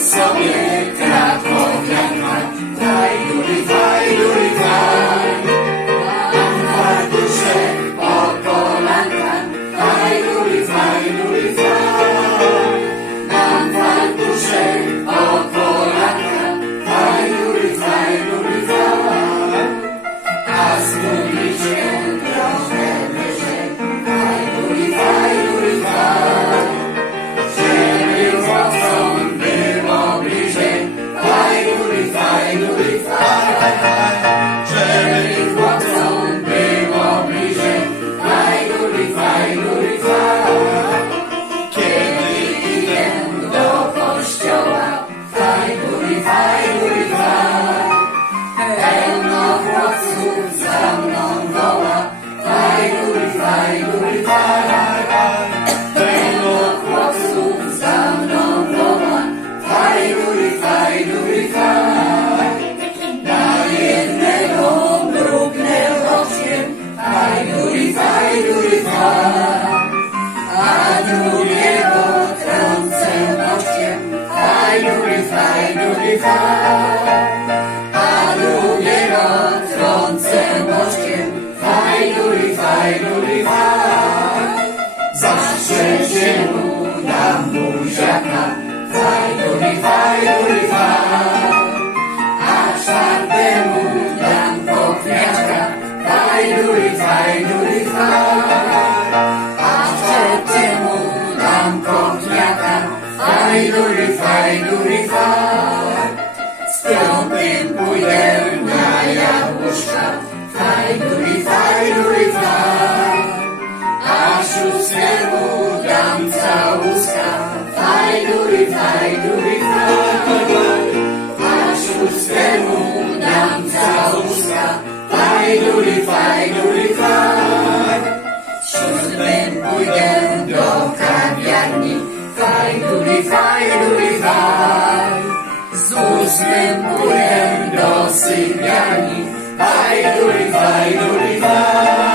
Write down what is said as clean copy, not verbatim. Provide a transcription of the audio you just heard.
sobie krakowianka, fajdury, fajdury, faj. Mam fartusze po kolankach, fajdury, fajdury, faj. Mam fartusze po kolankach, fajdury, fajdury, faj. A z publiczkiem trochę wyżej, fajdury, fajdury, faj. Żeby chłopcom było bliżej, fajdury, fajdury, faj. Żeby chłopcom było bliżej, fajdury, fajdury, faj. Kiedy idę do kościoła, fajdury, fajdury, faj. Pełno chłopców za mną woła, fajdury, fajdury, faj. Pełno chłopców za mną woła, fajdury, fajdury, faj. Na jednego mrugnę oczkiem, fajdury, fajdury, faj. A drugiego trącę nożkiem, fajdury, fajdury, faj. A drugiego trącę nożkiem, fajdury, fajdury, faj. Za trzeciemu dam buziaka, fajdury, fajdury, faj. A czwartemu dam kopniaka, fajdury, fajdury, faj. A trzeciemu dam kopniaka, fajdury, fajdury, faj. Z piątym pójdę na jabłuszka, fajdury, fajdury, faj. A szóstemu dam całuska, fajdury, fajdury, faj. A szóstemu dam całuska, fajdury, fajdury, faj. Z siódmym pójdę do kawiarni, fajdury, fajdury, faj. Z ósmym pójdę do sypialni, fajdury, fajdury, faj.